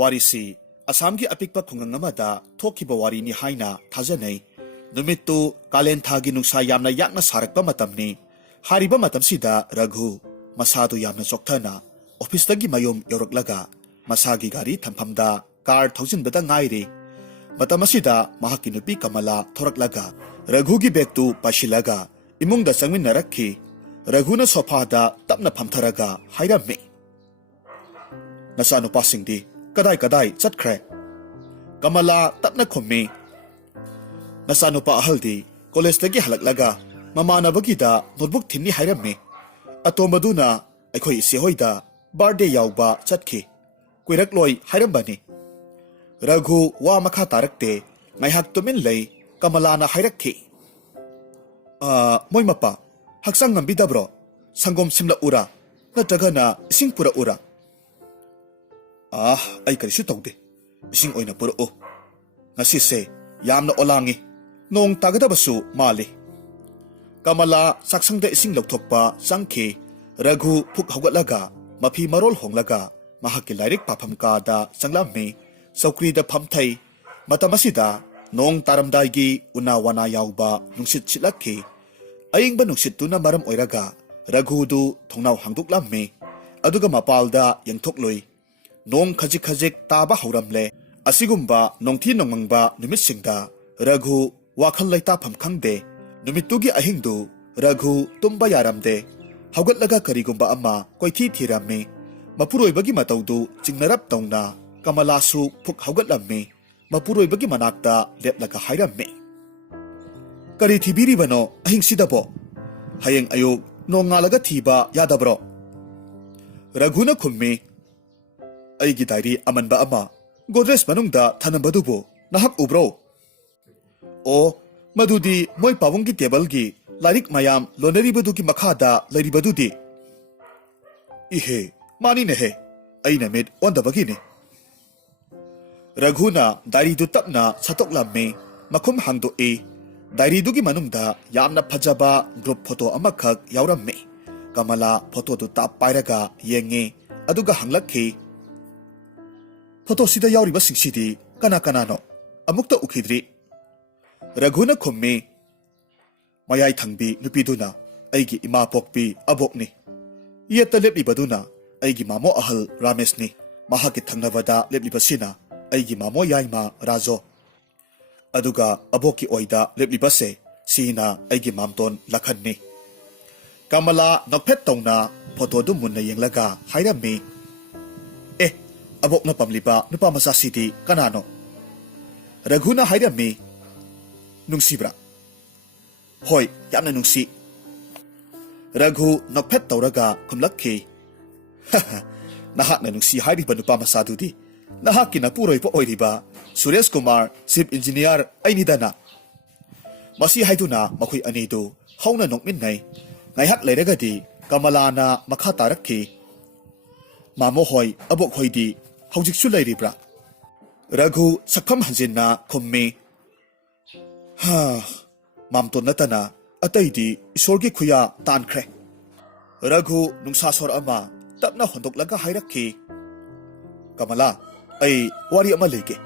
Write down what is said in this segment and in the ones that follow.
वारीसी असम की अपिकपा खुंगंग अमदा थोकिबा वारीनी हाइना थाजनै नुमित्तु कालेन थागी नुंसा यामना याकना सारकपा मतमनि हारिबा मतमसिदा रघु मसादु यामना चोक्थना ऑफिसदगी मयोम यौरक्लगा मसागी गारी थंफमदा कार थौजिनबदा ngairi मतमसिदा महाकी नुपी कमला थोरक्लगा रघुगी बेगतु पाशिलगा इमुंगदा चंगमिनरखी रघुना सोफादा तपना फमथरगा हाइरमे नसानुपासिंगदी कदाई कदाई चटख्रे कमला तपना खुम्मी नसानुपा अहलदी कॉलेजदगी हलक्लगा ममानबगीदा नोटबुक थिन्नी हाइरमे अतोमदुना अखोई इसेहोइदा बर्थडे याउबा चटखी कुइरक्लोई हाइरमबनी रघु वा मखा तारकते ngaihak tumin lei कमलाना हाइरखी मोय मपा हक्संग ngambidabro संगोम सिमला उरा नत्रगना इसिंग पुरा उरा आई करिसु तौदे इसिंग ओइना पुरा ओ ngasi यामना ओलांगी नोंग तागदबसु माले कमला साक्संगदे इसिंग लौथोकपा चंगखी रघु फुक हौगतलगा मफी मरोल होंगलगा महाकी लाइरिक पाफम कादा चंगलामे सौक्रीदा फमथै मतमसिदा नोंग तारमदाइगी उना वाना याउबा नुंसित सिलखी अयिंगबा नुंसितुना मरम ओइरगा रघुदु थोंनाव हांदुकलामे अदुगा मपालदा यंगथोकलोई नोंग खजिक खजिक ताबा हौरमले असिगुम्बा नोंथी नोंमंगबा नुमितसिंगदा रघु वाखल लैताफम खंगदे नुमितुगी अहिंगदु रघु तुम्बा यारमदे हौगतलगा करिगुम्बा अमा कोइथी थीरामे मपुरोइबगी मतौदु चिंगनरप तौना कमलासु फुक हौगतलम्मे मपुरोइबगी मनाक्ता लेपलगा हाइरम्मे करी थीबिरिबनो अहिंगसिदबो हयेंग अयुक नोंगालगा थीबा यादब्रो रघुना खुम्मे अइगी डायरी अमनबा अमा गोदरेज मनुंगदा थनबदुबो नहक उब्रो ओ मदुदी मोय पावुंगी टेबलगी लारिक मयाम लोनरिबदुगी मखादा लरिबदुदी इहे मानी नेहे अइना मेट ओंदबगिने रघुना डायरीदु तपना सतोकलामे मखुम हांगदोए डायरीदुगी मनुंगदा यामना फजबा ग्रुप फोटो अमखक यावरम्मे कमला फोटोदु ताप पाइरगा येंगे अदुगा हंगलखी फोटो सिदा यावरिबा सिंगसिदी कना कनानो अमुक्ता उखिद्री रघुना खुम्मे मयाई थंगबी नुपीदुना अइगी इमा पोकपी अबोकनी येता लेपलिबदुना अइगी मामो अहल रामेशनी महाकी थंगनबदा लेपलिबसिना अइगी मामो याइमा राजो अदुगा अबोकी ओइदा लेपलिबसे सीना अइगी मामतोन लखननी कमला नफेट तौना फोटोदु मुन्ना येंगलगा हाइरम्मी ए अबोकना पमलिबा नुपा मचासिदी कनानो रघुना हाइरम्मी नुंसिब्रा होय यामना नुंसी रघु नफेट तौरगा खुमलखी नहाकना नुंसी हाइरिबा नुपा मचादुदी नहाकी नपुरोइबा ओइरिबा सुरेश कुमार चीफ इंजीनियर अइनिदाना मसी हाइदुना मखोय अनिदु हौना नोकमिन्नै ngaihak leiragadi कमलाना मखा तारखी मामो होय अबोक होयदी हौजिकसु लेरिब्रा रघु सकम हंजिना खुम्मे मामतो नतना अतैदी ईश्वरगी खुया तानख्रे रघु नुंसासोर अमा तपना होंदोकलगा हाइरखी कमला अई वारी अमा लेगे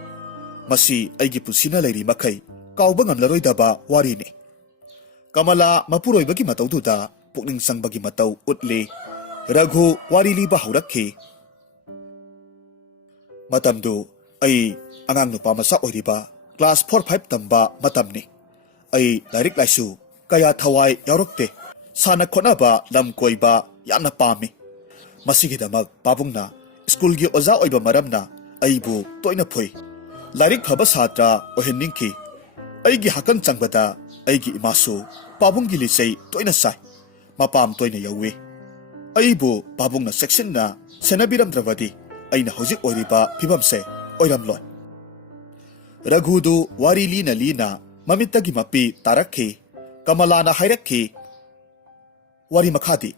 मसी अइगी पुसिना लेरी मखै काउबा ngamlaroidaba वारीने कमला मपुरोइबगी मतौदुदा पुकनिंग संगबगी मतौ उतले रघु वारी लीबा हौरखी मतमदु अई अंगांग नुपा मसा ओइरिबा क्लास 4-5 तंबा मतमने अई लाइरिक लाइसु कया थवाई यावरक्ते साना खोनाबा लम कोइबा यामना पामे मसिगिदमक पाबुंगना स्कूलगी ओजा ओइबा मरमना अइबु तोइना फुई लाइरिक फबा सात्रा ओहेननिंखी अइगी हकन चंगबदा अइगी इमासु पाबुंगी लिसै तोइना साइ मपाम तोइना यौवे अइबु पाबुंगना सेक्शनना सेनाबिरमद्रबदी अइना हौजिक ओइरिबा फिबमसे ओइरमलोय रघुदु वारी लीना लीना ममितगी मपी तारखी कमलाना हाइरखी वारी मखादी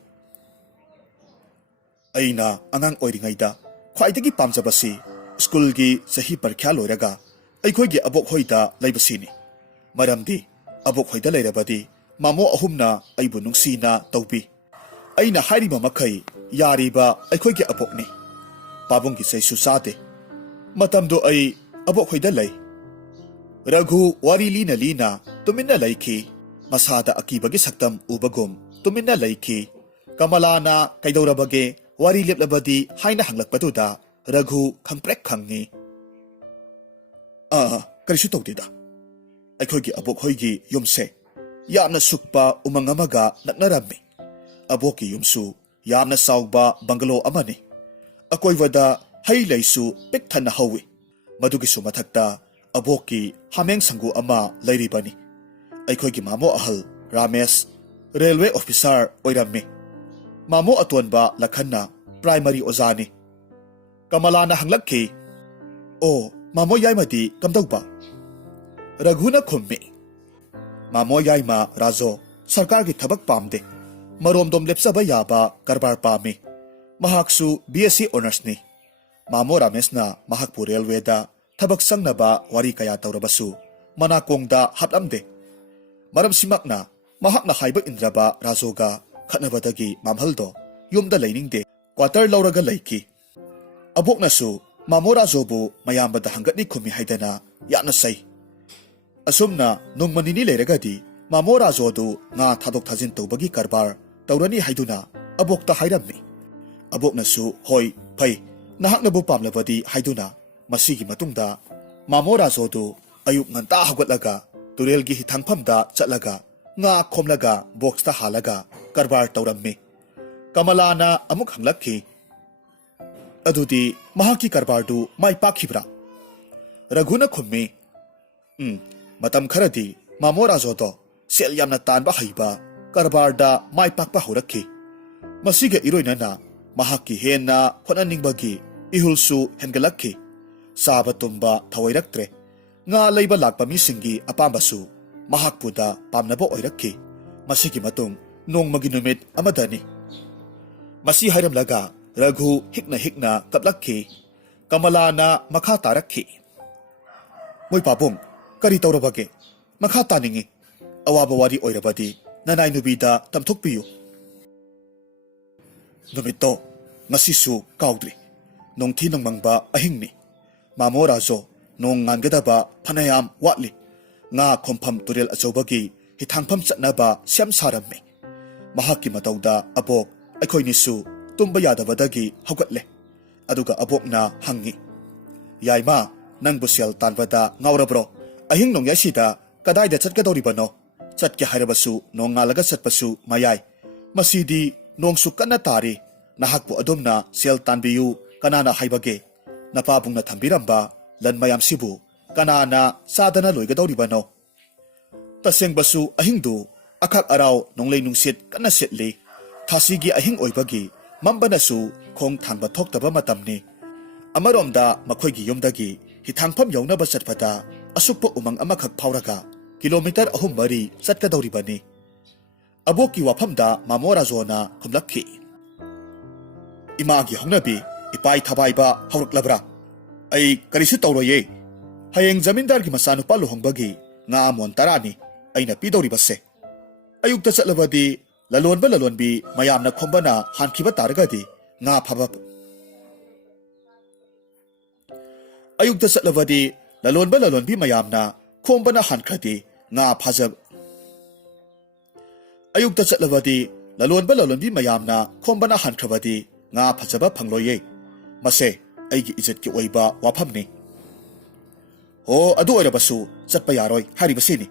अइना अंगांग ओइरिङैदा ख्वाइदगी पामजबसी स्कूलगी सही परीक्षा लोइरगा अइखोइगी अबोक होइदा लैबसिनी मरमदी अबोक होइदा लैरबदी मामो अहुमना अइबु नुंसीना तौबी अइना हाइरिबा मखै यारिबा अइखोइगी अबोकनी पाबुंगी सैसु सादे Matamdo ay abok hoy dalay. Raghu wari lina lina tuminna layki. Masada akibagi saktam ubagom tuminna layki. Kamalana kaidawrabage wari liplabadi haina hanglakpatuda Raghu khangprek khangni. Karisu tawdida. Aikhoygi abok hoygi yumse. Yamna sukpa umang amaga naknarammi. Aboki yumsu yamna sawba bangalo amani. Akoywada hay laysu piktan na hawi. Madugisu mathakta aboki hameng sanggu ama layribani. Aikhoygi mamo ahal Ramesh railway officer oirammi. Mamo atwanba lakhanna primary ozani. Kamalana hanglakki. O mamo yaymadi kamdawba. Raghuna khummi. Mamo yayma razo sarkar ki thabak pamde. Maromdom lepsaba yaba karbar pami. Mahaksu BSc honors ni. Mamo Ramesh na mahakpu railway da thabak sangnaba wari kaya tawrabasu manakongda haplamde. Maram simak na mahak na haiba indraba razoga khatnabadagi mamhaldo yumda lainingde quarter lauraga laiki. Abok nasu mamo razobu mayambada hangatni khumi haidana yana sai. Asumna nungmanini leiragadi mamo razodu nga thadok thajin tawbagi karbar tawrani haiduna abokta hairammi. Abok nasu hoi phai nahaknabu pamlabadi haiduna masigi matungda mamo razodu ayuk nganta hagwatlaga turelgi hithangphamda chatlaga nga khomlaga boxta halaga karbar tawrammi. Kamalana amuk hanglakhi. Adudi mahaki karbardu mai pakhibra. Raghuna khummi. Matam kharadi mamo razodo sel yamna tanba haiba karbarda mai pakpa horakhi. Masiga iroinana mahaki henna khonaningbagi ihulsu hengalakhi. Sabatumba thawairaktre. Nga layba lakpa misingi apambasu mahakpuda pamnabo oirakhi. Masigi matung nong maginumit amadani. Masi hairamlaga Raghu hikna kaplakhi. Kamalana makha tarakhi. Moy papong kari tawrabage makha taningi. Awaba wari oirabadi nanay nubida tamthokpiyu. Numito ngasisu kaudri. Nong tinang mangba ahingni. Mamo razo nong ngangadaba panayam watli. Nga kompham turel achobagi hithangpham chatnaba siam sarammi. Mahaki matawda abok aikhoy nisu tumba yadabadagi hawgatle. Aduga abok na hangi. Yayma nang busel tanbada ngaurabro. Ahing nong yasida kadayda chatkadoribano. Chatke harabasu nong ngalaga chatpasu mayay. Masidi nong sukana tari. Nahakpo adumna sel tanbiyu kanana haibage. Napabong na thambiramba lan mayam sibu kanana sadana loigadoribano. Taseng basu ahingdu akak araw nong laynungsit kana sitli. Thasigi ahing oibagi mambanasu khong thangba thoktaba matamni. Amaromda makhoygi yumdagi hithangpham yawnaba chatpada asukpa umang amakhak phawraga kilometer ahum mari chatkadoribani. Aboki wafamda mamo razona khumlakhi. Imagi hongnabi ipai thabaiba hawraklabra. Ay karisu tawroye. Hayeng zamindar gi masanupa luhongbagi nga amon tarani ayna pidoribase. Ayukta chatlabadi lalonbi mayamna khombana hankiba taragadi nga phabab. Ayukta chatlabadi lalonbi mayamna khombana hankradi nga phajab. Ayukta chatlabadi lalonbi mayamna khombana hankrabadi nga phajaba phangloye. Mase aigi ijat ki oiba wafamni. O adu oirabasu chatpa yaroy haribasini.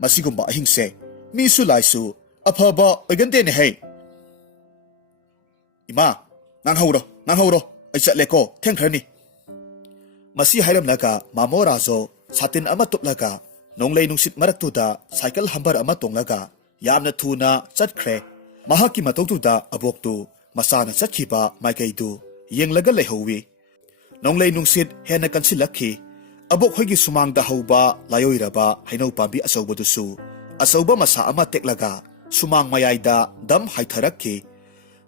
Masigumba ahingse misu laisu afaba oigandene hai. Ima nanghauro ay chatleko thengkhrani. Masi hairamlaga mamo razo satin ama tuplaga nong laynungsit maraktuda cycle hambar ama tonglaga yamna thuna chatkhre. Mahaki matawtuda aboktu masana chatkhiba maikaidu yenglaga laihowi. Nong laynungsit hena kansilakhi. Abok hoygi sumangda hauba layoiraba hainaw pambi asawbadusu asawba masa ama teklaga sumang mayayda dam haitharakhi.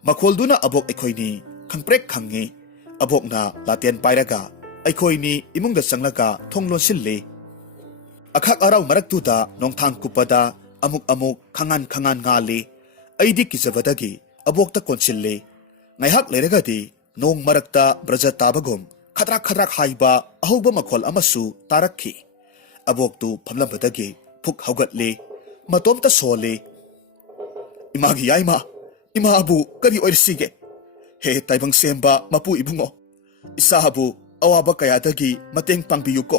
Makholduna abok aikhoyni khangprek khangi. Abok na laten pairaga aikhoyni imungda changlaga thonglon silli. Akhak araw maraktuda nongthang kupada amuk khangan ngali. Aidi kijabadagi abokta konsilli. Ngaihak leiragadi nong marakta braja tabagom khadrak khadrak haiba ahoba makhol amasu tarakhi abok tu phamlambadagi phuk haugatle matomta sole imagi yaima ima abu kari oirsige he taibang semba mapu ibungo isahabu awaba kayadagi mateng pangbiyuko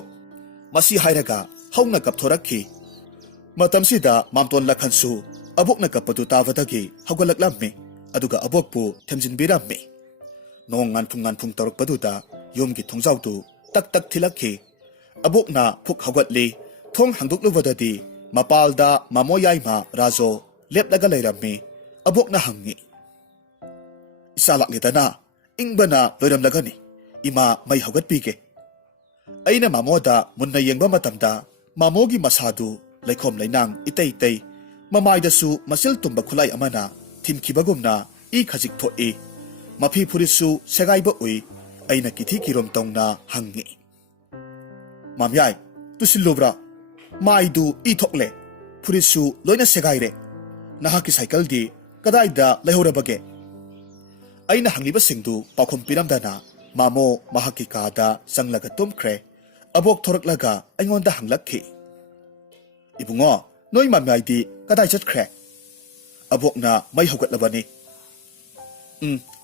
masi hairaga hauna kapthorakhi matamsida mamton lakhansu abokna kapadu tavadagi haugalaklammi aduga abokpu themjinbirammi nong nganphung tarakpaduda yomgi thongjawdu tak tak thilakhi abokna phuk haugatli thong hangduklubadadi mapalda mamoyaima rajo lepnaga leirammi abokna hangi isalaknidana ingbana loiramlagani ima mai haugatpige aina mamoda munna yengba matamda mamogi masadu laikhom lainang itei tei mamaidasu masil tumba khulai amana thimkhibagumna I khajik thoi mafi phurisu segaiba ui aina kithi kirom tongna hangi mamyai tusilubra maidu I thokle phurisu loina segaire nahaki cycle di kadaida lehorabage aina hangiba singdu pakhom piramdana mamo mahaki kada sanglaga tumkhre abok thoraklaga aingonda hanglakhi ibungo noi mamyai di kadai chatkhre abokna mai hogatlabani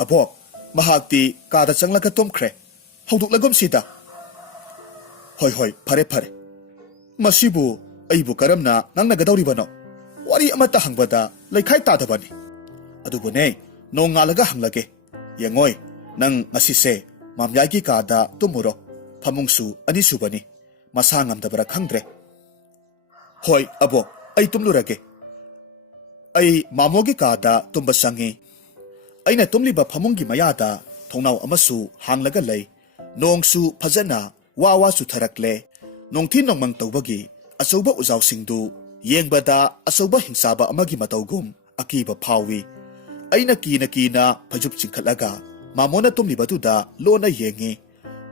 abok mahakti kada changlaga tumkhre hauduklagom sida hoi phare masibu aibu karamna nangnagadawribano wari amata hangbada laikhai tadabani adubune nongalaga hanglage yengoi nang ngasise mamyagi kada tumuro phamungsu ani subani masa ngamdabara khangdre hoi abok ai tumlurage ai mamogi kada tumba sangi aina tumliba phamungi mayada thongnau amasu hanglaga lei nongsu phajana wawa su tharakle nongthin nongmang tawbagi achauba ujau singdu yengbada achauba hingsaba amagi matawgum akiba phawi aina kina phajup chingkhalaga mamona tumlibatuda lona yengi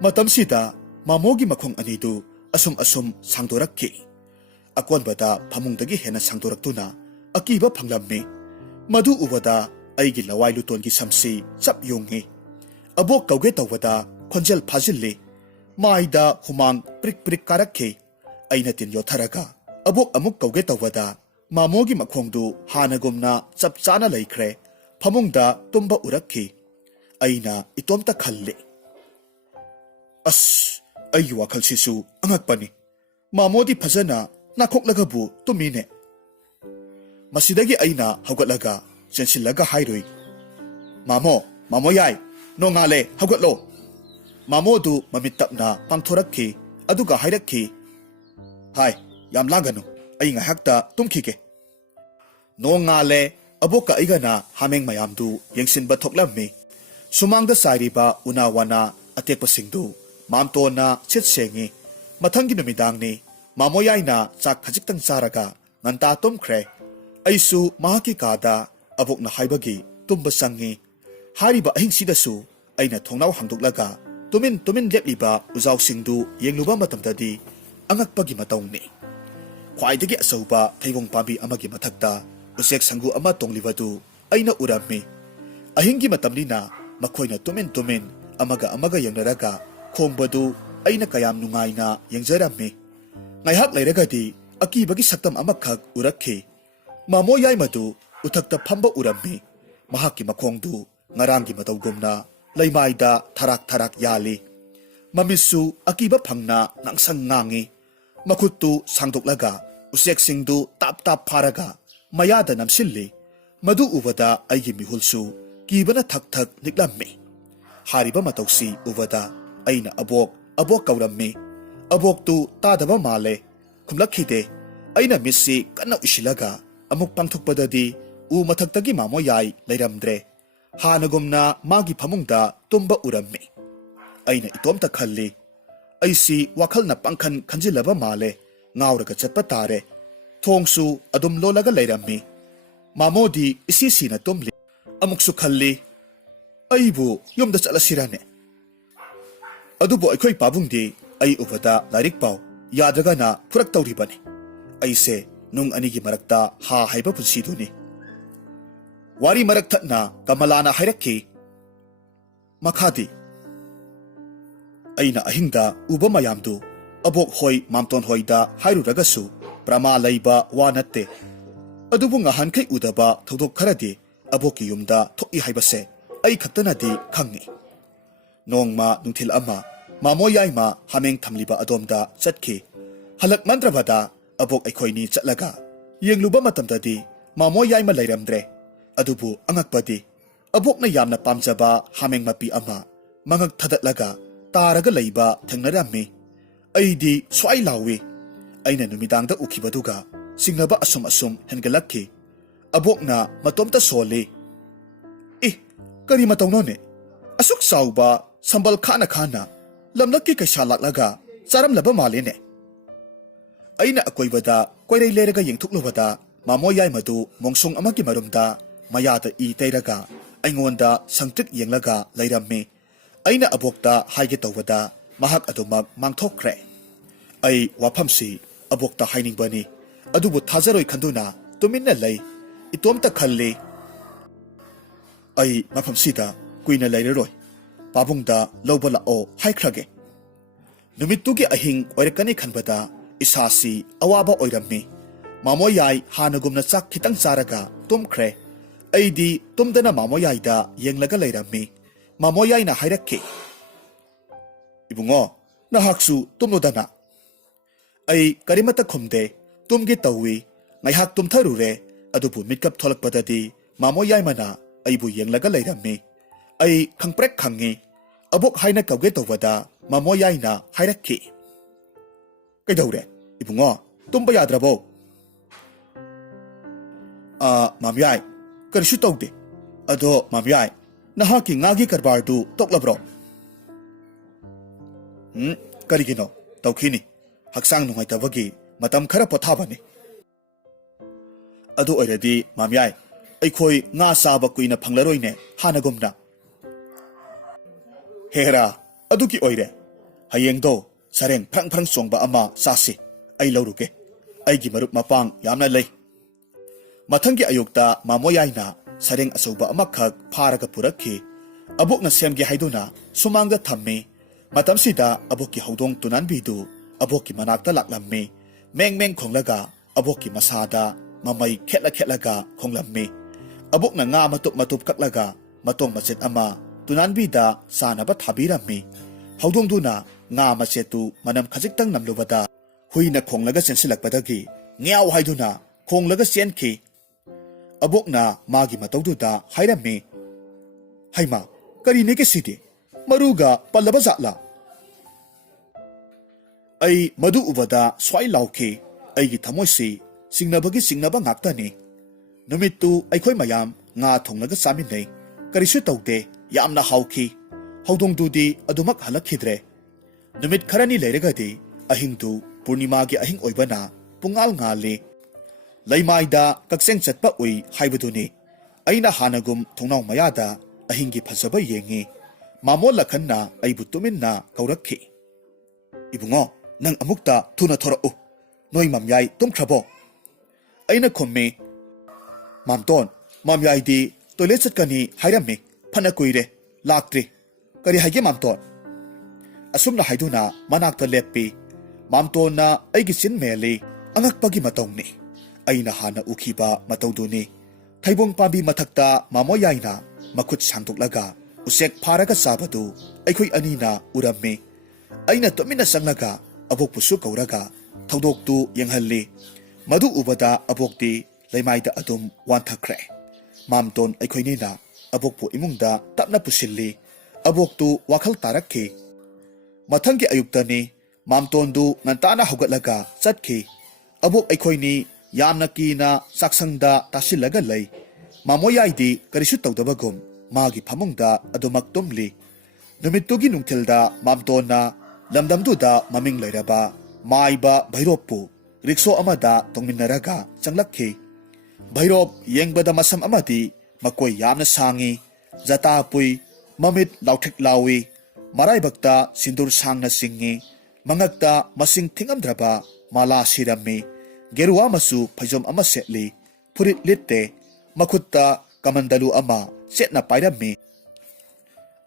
matamsida mamogi makhong anidu asum sangdorakki akonbada phamungdagi hena sangdoraktuna akiba phanglammi madu ubada aigi lawai lutongi samsi chap yungi abok kauge tawada khonjel phajilli maida humang prik karakhe aina tin yotharaga abok amuk kauge tawada mamogi makhongdu hanagumna chap chana laikhre phamungda tumba urakhi aina itomta khalle as ayi wakhal sisu angakpani mamodi phajana nakhokhlagabu tumine masidagi aina haugatlaga chensilaga hairoi mamo yai nongale haugatlo mamodu mamitapna pangthorakhi aduga hairakhi hai yam langanu ai ngahakta tumkhige nongale aboka igana hameng mayamdu yengsinba thoklammi sumangda sairiba unawana atekpasingdu mamtona chitsengi mathangi numidangni mamoyaina chak khajiktang charaga nganta tumkhre aisu mahaki kada abokna haibagi tumba sangi hariba ahingsidasu aina thongnau hangduklaga tumin lepliba ujau singdu yengluba matamdadi angakpagi matawni khwaidagi asauba thaibong pabi amagi mathakta usek sangu ama tonglibadu aina urami ahingi matamnina makhoina tumin amaga yengnaraga khongbadu aina kayam nungaina yengjarami ngaihak leiragadi akibagi saktam amakhak urakhi mamo yai madu uthakta phamba urami mahaki makhongdu ngarangi matawgumna leimaida tharak yali mamisu akiba phangna nangsang ngangi makhuttu sangdoklaga usek singdu tap pharaga mayada namsilli madu ubada aigi mihulsu kibana thak niklammi hariba matawsi ubada aina abok kaurammi abok tu tadaba male khumlakhide aina missi kanna usilaga amuk pangthokpadadi u mathaktagi mamo yai leiramdre hanagumna magi phamungda tumba urammi aina itomta khalli aisi wakhalna pangkhan khanjilaba male ngauraga chatpa tare thongsu adum lolaga leirammi mamodi isi na tumli amuksu khalli aibu yumda chalasirane adubo aikhoi pabungdi ai ubada larik pau yadragana phurak tawribani aise nung anigi marakta ha haiba punsiduni wari marakthana kamalana hairakhi makhadi ꯑꯩꯅ ꯑꯍꯤꯡꯗ ꯎꯕ ꯃꯌꯥꯝꯗꯨ ꯑꯕꯣꯛ ꯍꯣꯏ ꯃꯥꯝꯇꯣꯟ ꯍꯣꯏꯗ ꯍꯥꯏꯔꯨꯔꯒꯁꯨ ꯄ꯭ꯔꯃꯥ ꯂꯩꯕ ꯋꯥ ꯅꯠꯇꯦ꯫ ꯑꯗꯨꯕꯨ ꯉꯍꯥꯟꯈꯩ ꯎꯗꯕ ꯊꯧꯗꯣꯛ ꯈꯔꯗꯤ ꯑꯕꯣꯛꯀꯤ ꯌꯨꯝꯗ ꯊꯣꯛꯏ ꯍꯥꯏꯕꯁꯦ ꯑꯩ ꯈꯛꯇꯅꯗꯤ ꯈꯪꯉꯤ꯫ ꯅꯣꯡꯃ ꯅꯨꯡꯊꯤꯜ ꯑꯃ ꯃꯥꯃꯣ ꯌꯥꯏꯃ ꯍꯥꯃꯦꯡ ꯊꯝꯂꯤꯕ ꯑꯗꯣꯝꯗ ꯆꯠꯈꯤ꯫ ꯍꯜꯂꯛꯃꯟꯗ꯭ꯔꯕꯗ ꯑꯕꯣꯛ ꯑꯩꯈꯣꯏꯅꯤ ꯆꯠꯂꯒ ꯌꯦꯡꯂꯨꯕ ꯃꯇꯝꯗꯗꯤ ꯃꯥꯃꯣ ꯌꯥꯏꯃ ꯂꯩꯔꯝꯗ꯭ꯔꯦ꯫ ꯑꯗꯨꯕꯨ ꯑꯉꯛꯄꯗꯤ ꯑꯕꯣꯛꯅ ꯌꯥꯝꯅ ꯄꯥꯝꯖꯕ ꯍꯥꯃꯦꯡ ꯃꯄꯤ ꯑꯃ ꯃꯉꯛ ꯊꯗꯠꯂꯒ ꯇꯥꯔꯒ ꯂꯩꯕ ꯊꯦꯡꯅꯔꯝꯃꯤ꯫ ꯑꯩꯗꯤ ꯁ꯭ꯋꯥꯏ ꯂꯥꯎꯏ꯫ ꯑꯩꯅ ꯅꯨꯃꯤꯗꯥꯡꯗ ꯎꯈꯤꯕꯗꯨꯒ ꯆꯤꯡꯅꯕ ꯑꯁꯨꯝ ꯍꯦꯟꯒꯠꯂꯛꯈꯤ꯫ ꯑꯕꯣꯛꯅ ꯃꯇꯣꯝꯇ ꯁꯣꯜꯂꯤ꯫ "ꯏ, ꯀꯔꯤ ꯃꯇꯧꯅꯣꯅꯦ? ꯑꯁꯨꯛ ꯆꯥꯎꯕ ꯁꯝꯕꯜ ꯈꯥꯅ ꯂꯝꯂꯛꯀꯤ ꯀꯩꯁꯥ ꯂꯥꯛꯂꯒ ꯆꯥꯔꯝꯂꯕ ꯃꯥꯜꯂꯦꯅꯦ"꯫ ꯑꯩꯅ ꯑꯀꯣꯏꯕꯗ ꯀꯣꯏꯔꯩ ꯂꯩꯔꯒ ꯌꯦꯡꯊꯣꯛꯂꯨꯕꯗ ꯃꯥꯃꯣ ꯌꯥꯏꯃꯗꯨ ꯃꯣꯡꯁꯣꯡ ꯑꯃꯒꯤ ꯃꯔꯨꯝꯗ ꯃꯌꯥꯗ ꯏ ꯇꯩꯔꯒ ꯑꯩꯉꯣꯟꯗ ꯁꯪꯇ꯭ꯔꯤꯛ ꯌꯦꯡꯂꯒ ꯂꯩꯔꯝꯃꯤ꯫ ꯑꯩꯅ ꯑꯕꯣꯛꯇ ꯍꯥꯏꯒꯦ ꯇꯧꯕꯗ ꯃꯍꯥꯛ ꯑꯗꯨꯃꯛ ꯃꯥꯡꯊꯣꯛꯈ꯭ꯔꯦ꯫ ꯑꯩ ꯋꯥꯐꯝꯁꯤ ꯑꯕꯣꯛꯇ ꯍꯥꯏꯅꯤꯡꯕꯅꯤ, ꯑꯗꯨꯕꯨ ꯊꯥꯖꯔꯣꯏ ꯈꯟꯗꯨꯅ ꯇꯨꯃꯤꯟꯅ ꯂꯩ꯫ ꯏꯇꯣꯝꯇ ꯈꯜꯂꯤ, ꯑꯩ ꯃꯐꯝꯁꯤꯗ ꯀꯨꯏꯅ ꯂꯩꯔꯔꯣꯏ, ꯄꯥꯕꯨꯡꯗ ꯂꯧꯕ ꯂꯥꯛꯑꯣ ꯍꯥꯏꯈ꯭ꯔꯒꯦ꯫ ꯅꯨꯃꯤꯠꯇꯨꯒꯤ ꯑꯍꯤꯡ ꯑꯣꯏꯔꯛꯀꯅꯤ ꯈꯟꯕꯗ ꯏꯁꯥꯁꯤ ꯑꯋꯥꯕ ꯑꯣꯏꯔꯝꯃꯤ꯫ ꯃꯥꯃꯣ ꯌꯥꯏ ꯍꯥꯟꯅꯒꯨꯝꯅ ꯆꯥꯛ ꯈꯤꯇꯪ ꯆꯥꯔꯒ ꯇꯨꯝꯈ꯭ꯔꯦ꯫ ꯑꯩꯗꯤ ꯇꯨꯝꯗꯅ ꯃꯥꯃꯣ ꯌꯥꯏꯗ ꯌꯦꯡꯂꯒ ꯂꯩꯔꯝꯃꯤ꯫ ꯃꯥꯃꯣ ꯌꯥꯏꯅ ꯍꯥꯏꯔꯛꯈꯤ, "ꯏꯕꯨꯡꯉꯣ, ꯅꯍꯥꯛꯁꯨ ꯇꯨꯝꯂꯨꯗꯅ"꯫ ꯑꯩ ꯀꯔꯤꯃꯠꯇ ꯈꯨꯝꯗꯦ꯫ ꯇꯨꯝꯒꯦ ꯇꯧꯏ꯫ ꯉꯥꯏꯍꯥꯛ ꯇꯨꯝꯊꯔꯨꯔꯦ꯫ ꯑꯗꯨꯕꯨ ꯃꯤꯠꯀꯞ ꯊꯣꯛꯂꯛꯄꯗꯗꯤ ꯃꯥꯃꯣ ꯌꯥꯏꯃꯅ ꯑꯩꯕꯨ ꯌꯦꯡꯂꯒ ꯂꯩꯔꯝꯃꯤ꯫ ꯑꯩ ꯈꯪꯄ꯭ꯔꯦꯛ ꯈꯪꯉꯤ꯫ ꯑꯕꯣꯛ ꯍꯥꯏꯅ ꯀꯧꯒꯦ ꯇꯧꯕꯗ ꯃꯥꯃꯣ ꯌꯥꯏꯅ ꯍꯥꯏꯔꯛꯈꯤ, "ꯀꯩꯗꯧꯔꯦ ꯏꯕꯨꯡꯉꯣ, ꯇꯨꯝꯕ ꯌꯥꯗ꯭ꯔꯕꯣ"? ꯃꯥꯝꯌꯥꯏ, ꯀꯔꯤꯁꯨ ꯇꯧꯗꯦ꯫ ꯑꯗꯣ ꯃꯥꯝꯌꯥꯏ, ꯅꯍꯥꯛꯀꯤ ꯉꯥꯒꯤ ꯀꯔꯕꯥꯔꯗꯨ ꯇꯣꯛꯂꯕ꯭ꯔꯣ? ꯀꯔꯤꯒꯤꯅꯣ? ꯇꯧꯈꯤꯅꯤ꯫ ꯍꯛꯆꯥꯡ ꯅꯨꯡꯉꯥꯏꯇꯕꯒꯤ ꯃꯇꯝ ꯈꯔ ꯄꯣꯊꯥꯕꯅꯤ꯫ ꯑꯗꯨ ꯑꯣꯏꯔꯗꯤ ꯃꯥꯝꯌꯥꯏ, ꯑꯩꯈꯣꯏ ꯉꯥ ꯆꯥꯕ ꯀꯨꯏꯅ ꯐꯪꯂꯔꯣꯏꯅꯦ ꯍꯥꯟꯅꯒꯨꯝꯅ꯫ ꯍꯦꯔꯥ, ꯑꯗꯨꯒꯤ ꯑꯣꯏꯔꯦ꯫ ꯍꯌꯦꯡꯗꯣ ꯁꯔꯦꯡ ꯐ꯭ꯔꯪ ꯐ꯭ꯔꯪ ꯆꯣꯡꯕ ꯑꯃ ꯆꯥꯁꯤ꯫ ꯑꯩ ꯂꯧꯔꯨꯒꯦ꯫ ꯑꯩꯒꯤ ꯃꯔꯨꯞ ꯃꯄꯥꯡ ꯌꯥꯝꯅ ꯂꯩ꯫ ꯃꯊꯪꯒꯤ ꯑꯌꯨꯛꯇ ꯃꯥꯃꯣ ꯌꯥꯏꯅ ꯁꯔꯦꯡ ꯑꯆꯧꯕ ꯑꯃꯈꯛ ꯐꯥꯔꯒ ꯄꯨꯔꯛꯈꯤ꯫ ꯑꯕꯣꯛꯅ ꯁꯦꯝꯒꯦ ꯍꯥꯏꯗꯨꯅ ꯁꯨꯃꯥꯡꯗ ꯊꯝꯃꯤ꯫ ꯃꯇꯝꯁꯤꯗ ꯑꯕꯣꯛꯀꯤ ꯍꯧꯗꯣꯡ ꯇꯨꯅꯥꯟꯕꯤꯗꯨ ꯑꯕꯣꯛꯀꯤ ꯃꯅꯥꯛꯇ ꯂꯥꯛꯂꯝꯃꯤ꯫ ꯃꯦꯡ ꯃꯦꯡ ꯈꯣꯡꯂꯒ ꯑꯕꯣꯛꯀꯤ ꯃꯁꯥꯗ ꯃꯃꯩ ꯈꯦꯠꯂꯒ ꯈꯣꯡꯂꯝꯃꯤ꯫ ꯑꯕꯣꯛꯅ ꯉꯥ ꯃꯇꯨꯞ ꯀꯛꯂꯒ ꯃꯇꯣꯡ ꯃꯆꯦꯠ ꯑꯃ ꯇꯨꯅꯥꯟꯕꯤꯗ ꯆꯥꯅꯕ ꯊꯥꯕꯤꯔꯝꯃꯤ꯫ ꯍꯧꯗꯣꯡꯗꯨꯅ ꯉꯥ ꯃꯆꯦꯠꯇꯨ ꯃꯅꯝ ꯈꯖꯤꯛꯇꯪ ꯅꯝꯂꯨꯕꯗ ꯍꯨꯏꯅ ꯈꯣꯡꯂꯒ ꯆꯦꯟꯁꯤꯜꯂꯛꯄꯗꯒꯤ ꯉ꯭ꯌꯥꯎ ꯍꯥꯏꯗꯨꯅ ꯈꯣꯡꯂꯒ ꯆꯦꯟꯈꯤ꯫ ꯑꯕꯣꯛꯅ ꯃꯥꯒꯤ ꯃꯇꯧꯗꯨꯗ ꯍꯥꯏꯔꯝꯃꯤ, "ꯍꯩꯃꯥ, ꯀꯔꯤꯅꯦꯒꯦ ꯁꯤꯗꯤ? ꯃꯔꯨꯒ ꯄꯜꯂꯕ ꯖꯥꯠꯂꯥ"? ꯑꯩ ꯃꯗꯨ ꯎꯕꯗ ꯁ꯭ꯋꯥꯏ ꯂꯥꯎꯈꯤ꯫ ꯑꯩꯒꯤ ꯊꯃꯣꯏꯁꯤ ꯆꯤꯡꯅꯕ ꯉꯥꯛꯇꯅꯤ꯫ ꯅꯨꯃꯤꯠꯇꯨ ꯑꯩꯈꯣꯏ ꯃꯌꯥꯝ ꯉꯥ ꯊꯣꯡꯂꯒ ꯆꯥꯃꯤꯟꯅꯩ꯫ ꯀꯔꯤꯁꯨ ꯇꯧꯗꯦ꯫ ꯌꯥꯝꯅ ꯍꯥꯎꯈꯤ꯫ ꯍꯧꯗꯣꯡꯗꯨꯗꯤ ꯑꯗꯨꯃꯛ ꯍꯜꯂꯛꯈꯤꯗ꯭ꯔꯦ꯫ ꯅꯨꯃꯤꯠ ꯈꯔꯅꯤ ꯂꯩꯔꯒꯗꯤ ꯑꯍꯤꯡꯗꯨ ꯄꯨꯔꯅꯤꯃꯥꯒꯤ ꯑꯍꯤꯡ ꯑꯣꯏꯕꯅ ꯄꯨꯡꯉꯥꯜ ꯉꯥꯜꯂꯤ꯫ ꯂꯩꯃꯥꯏꯗ ꯀꯛꯆꯦꯡ ꯆꯠꯄ ꯎꯏ ꯍꯥꯏꯕꯗꯨꯅꯤ꯫ ꯑꯩꯅ ꯍꯥꯟꯅꯒꯨꯝ ꯊꯣꯡꯅꯥꯎ ꯃꯌꯥꯗ ꯑꯍꯤꯡꯒꯤ ꯐꯖꯕ ꯌꯦꯡꯉꯤ꯫ ꯃꯥꯃꯣ ꯂꯈꯟꯅ ꯑꯩꯕꯨ ꯇꯨꯃꯤꯟꯅ ꯀꯧꯔꯛꯈꯤ, "ꯏꯕꯨꯡꯉꯣ, ꯅꯪ ꯑꯃꯨꯛꯇ ꯊꯨꯅ ꯊꯣꯔꯛꯎ꯫ ꯅꯣꯏ ꯃꯝꯌꯥꯏ ꯇꯨꯝꯈ꯭ꯔꯕꯣ"? ꯑꯩꯅ ꯈꯨꯝꯃꯤ, "ꯃꯥꯝꯇꯣꯟ, ꯃꯝꯌꯥꯏꯗꯤ ꯇꯣꯏꯂꯦꯠ ꯆꯠꯀꯅꯤ ꯍꯥꯏꯔꯝꯃꯤ꯫ ꯐꯅ ꯀꯨꯏꯔꯦ, ꯂꯥꯛꯇ꯭ꯔꯤ꯫ ꯀꯔꯤ ꯍꯥꯏꯒꯦ ꯃꯥꯝꯇꯣꯟ"? ꯑꯁꯨꯝꯅ ꯍꯥꯏꯗꯨꯅ ꯃꯅꯥꯛꯇ ꯂꯦꯞꯄꯤ꯫ ꯃꯥꯝꯇꯣꯟꯅ ꯑꯩꯒꯤ ꯆꯤꯟ ꯃꯦꯜꯂꯤ꯫ ꯑꯉꯛꯄꯒꯤ ꯃꯇꯧꯅꯤ꯫ ꯑꯩꯅ ꯍꯥꯟꯅ ꯎꯈꯤꯕ ꯃꯇꯧꯗꯨꯅꯤ꯫ ꯊꯩꯕꯣꯡ ꯄꯥꯝꯕꯤ ꯃꯊꯛꯇ ꯃꯥꯃꯣ ꯌꯥꯏꯅ ꯃꯈꯨꯠ ꯁꯥꯡꯗꯣꯛꯂꯒ ꯎꯆꯦꯛ ꯐꯥꯔꯒ ꯆꯥꯕꯗꯨ ꯑꯩꯈꯣꯏ ꯑꯅꯤꯅ ꯎꯔꯝꯃꯤ꯫ ꯑꯩꯅ ꯇꯨꯃꯤꯟꯅ ꯆꯪꯂꯒ ꯑꯕꯣꯛꯄꯨꯁꯨ ꯀꯧꯔꯒ ꯊꯧꯗꯣꯛꯇꯨ ꯌꯦꯡꯍꯜꯂꯤ꯫ ꯃꯗꯨ ꯎꯕꯗ ꯑꯕꯣꯛꯇꯤ ꯂꯩꯃꯥꯏꯗ ꯑꯗꯨꯝ ꯋꯥꯟꯊꯈ꯭ꯔꯦ꯫ ꯃꯥꯝꯇꯣꯟ ꯑꯩꯈꯣꯏꯅꯤꯅ ꯑꯕꯣꯛꯄꯨ ꯏꯃꯨꯡꯗ ꯇꯞꯅ ꯄꯨꯁꯤꯜꯂꯤ꯫ ꯑꯕꯣꯛꯇꯨ ꯋꯥꯈꯜ ꯇꯥꯔꯛꯈꯤ꯫ ꯃꯊꯪꯒꯤ ꯑꯌꯨꯛꯇꯅꯤ꯫ ꯃꯥꯝꯇꯣꯟꯗꯨ ꯉꯟꯇꯥꯅ ꯍꯧꯒꯠꯂꯒ ꯆꯠꯈꯤ꯫ ꯑꯕꯣꯛ ꯑꯩꯈꯣꯏꯅꯤ ꯌꯥꯝꯅ ꯀꯤꯅ ꯆꯥꯛꯁꯪꯗ ꯇꯥꯁꯤꯜꯂꯒ ꯂꯩ꯫ ꯃꯥꯃꯣ ꯌꯥꯏꯗꯤ ꯀꯔꯤꯁꯨ ꯇꯧꯗꯕꯒꯨꯝ ꯃꯥꯒꯤ ꯐꯃꯨꯡꯗ ꯑꯗꯨꯃꯛ ꯇꯨꯝꯂꯤ꯫ ꯅꯨꯃꯤꯠꯇꯨꯒꯤ ꯅꯨꯡꯊꯤꯜꯗ ꯃꯥꯝꯇꯣꯟꯅ ꯂꯝꯗꯝꯗꯨꯗ ꯃꯃꯤꯡ ꯂꯩꯔꯕ ꯃꯥꯏꯕ ꯚꯩꯔꯣꯞꯄꯨ ꯔꯤꯛꯁꯣ ꯑꯃꯗ ꯇꯣꯡꯃꯤꯟꯅꯔꯒ ꯆꯪꯂꯛꯈꯤ꯫ ꯚꯩꯔꯣꯞ ꯌꯦꯡꯕꯗ ꯃꯁꯝ ꯑꯃꯗꯤ ꯃꯀꯣꯏ ꯌꯥꯝꯅ ꯁꯥꯡꯉꯤ, ꯖꯇꯥ ꯄꯨꯏ, ꯃꯃꯤꯠ ꯂꯥꯎꯊ꯭ꯔꯤꯛ ꯂꯥꯎꯏ, ꯃꯔꯥꯏꯕꯛꯇ ꯁꯤꯟꯗꯨꯔ ꯁꯥꯡꯅ ꯆꯤꯡꯉꯤ, ꯃꯉꯛꯇ ꯃꯁꯤꯡ ꯊꯤꯉꯝꯗ꯭ꯔꯕ ꯃꯥꯂꯥ ꯁꯤꯔꯝꯃꯤ, ꯒꯦꯔꯨꯋꯥ ꯃꯆꯨ ꯐꯩꯖꯣꯝ ꯑꯃ ꯁꯦꯠꯂꯤ, ꯐꯨꯔꯤꯠ ꯂꯤꯠꯇꯦ, ꯃꯈꯨꯠꯇ ꯀꯃꯟꯗꯂꯨ ꯑꯃ ꯆꯦꯠꯅ ꯄꯥꯏꯔꯝꯃꯤ꯫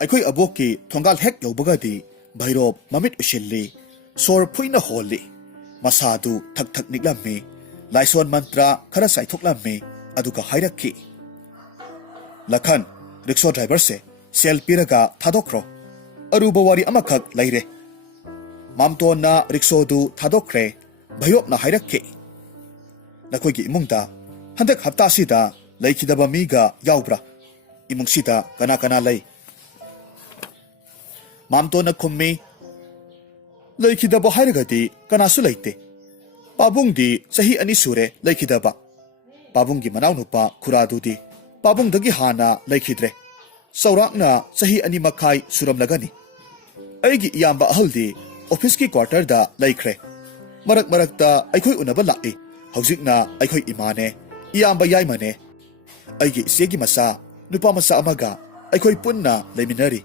ꯑꯩꯈꯣꯏ ꯑꯕꯣꯛꯀꯤ ꯊꯣꯡꯒꯥꯜ ꯍꯦꯛ ꯌꯧꯕꯒꯗꯤ Bhairop mamit ushilli, sor puina holi, masadu thak thak niklammi, laison mantra khara saithoklammi, aduga hairakki. Lakhan, rickshaw driver se, sel piraga thadokro, aruba wari amakak laire. Mamto na rickshaw du thadokre, Bhairop na hairakki. Nakoigi imungda, handak hapta sida, laikidaba miga yaubra, imung sida kana lay. Mamto na kummi, laikidaba hairagadi kanasu laite. Pabung di sahi ani sure laikidaba. Pabung gi manaw nupa kuradu di. Pabung dagi hana laikidre. Saurak na sahi ani makai suram lagani. Aigi iyamba ahal di office ki quarter da laikre. Marak da aikhoy unaba lai. Haujik na aikhoy imane. Iyamba yaimane. Aigi isegi masa, nupa masa amaga. Aikhoy punna laiminari.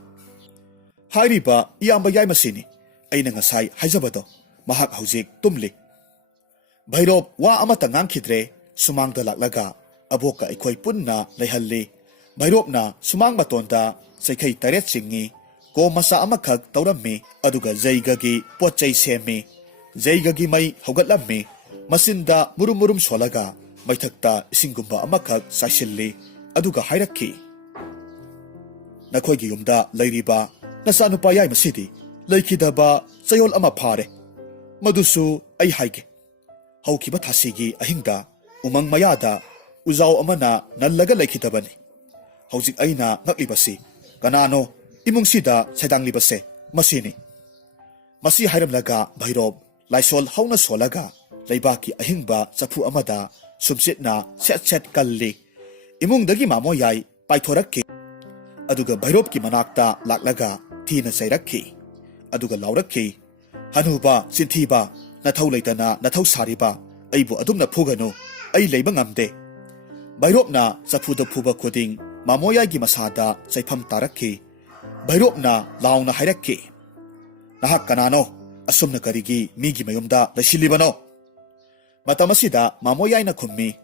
Hairiba iyamba yaimasini. Aina ngasai haijabado. Mahak haujik tumli. Bhairop wa amata ngangkidre. Sumang da laklaga. Aboka aikhoy punna laihalli. Bhairop na sumang matonda. Saikhay taret singi. Ko masa amakag taurammi. Aduga zaygagi potchay semi. Zaygagi may haugatlammi. Masinda murum solaga. May thakta isingumba amakag sasilli. Aduga hairakki. Nakhoy giyumda layriba. Nasano pa yay masidi. Laikidaba sayol ama pare. Madusu ay haige. Haukiba thasigi ahingda. Umang mayada. Uzaw amana nalaga laikidabani. Haujik ayna ngaklibasi. Kanano imung sida saydang libase. Masini. Masi hairam laga Bhairop. Laisol hauna solaga. Laibaki ahingba sapu amada. Sumsit na set kalli. Imung dagi mamo yay paithorakki. Aduga Bhairop ki manakta laklaga. Tina sayrakki. Aduga laurakki. Hanuba sintiba. Nathaw laytana nathaw sariba. Aibu adum na phugano. Ay layba ngamde. Bhairop na sapuda phuba kuding. Mamoyagi masada saypham tarakki. Bhairop na law na hairakki. Nahak kanano. Asum na karigi migi mayumda lasilibano. Matamasida mamoyay na kummi.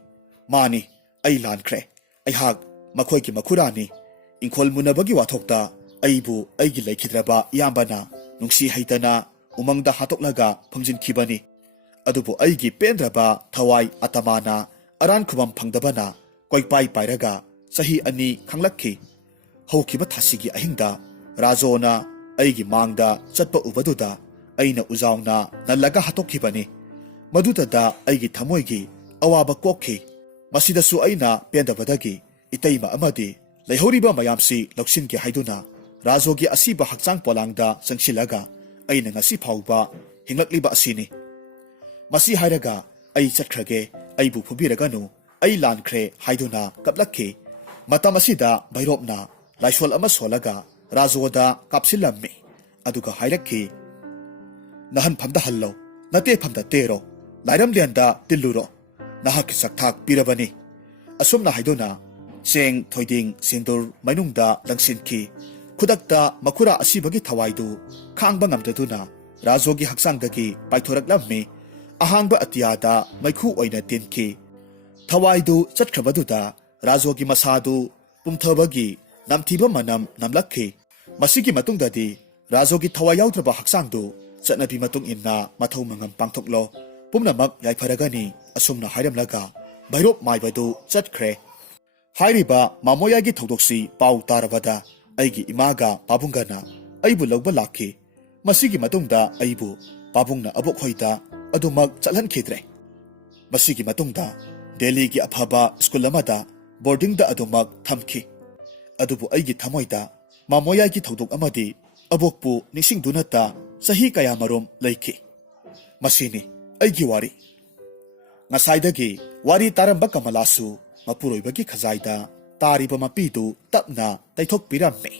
Mani ay lankre. Ay hag makoy ki makurani. Ingkol munabagi wathokta. Aibu aigi laikidraba iyambana nungsi haitana umangda hatoklaga phamjin khibani adubu aigi pendraba thawai atamana aran khubam phangdabana koipai pairaga sahi ani khanglakhi haukiba thasigi ahingda rajona aigi mangda chatpa ubaduda aina ujauna nalaga hatokhibani madudada aigi thamoigi awaba kokhi masidasu aina pendabadagi itaima amadi leihoriba mayamsi loksinki haiduna Rajogi asiba hakchang polangda sangsilaga ay ngasi phawba hinglakliba asini. Masi hairaga ay chatkrage ay bupubiraganu ay lankre haiduna kaplakki matamasida Bhairop na laisol ama solaga Rajoda kapsilammi aduga hairakki nahan phamda hallo nate phamda tero lairam lianda tilluro nahak sakthak pirabani asumna haiduna seng thoiding sindur mainungda langsinki Kudakta makura asibagi thawaidu khangba ngamdaduna Rajogi haksangdagi paithoraklammi ahangba atiyada maikhu oina tinki thawaidu chatkhrabaduda Rajogi masadu pumthabagi namthiba manam namlakhi masigi matungdadi Rajogi thawai yaudraba haksangdu chatnabi matung inna mathau mangam pangthoklo pumnamak yaifaragani asumna hairamlaga Bhairop maibadu chatkhre hairiba mamoyagi thaudoksi pau tarabada Aigi imaga pabungana aibu logba lakhi masigi matungda aibu pabungna abok hoida adumak chalhan khidre masigi matungda Delhi gi aphaba school amada boarding da adumak thamki adubu aigi thamoida mamoya gi thodok amadi abokpu nising dunata sahi kaya marom laiki masini aigi wari ngasaidagi wari taramba kamalasu mapuroibagi khajaida Tariba mapidu tapna taythok piramme.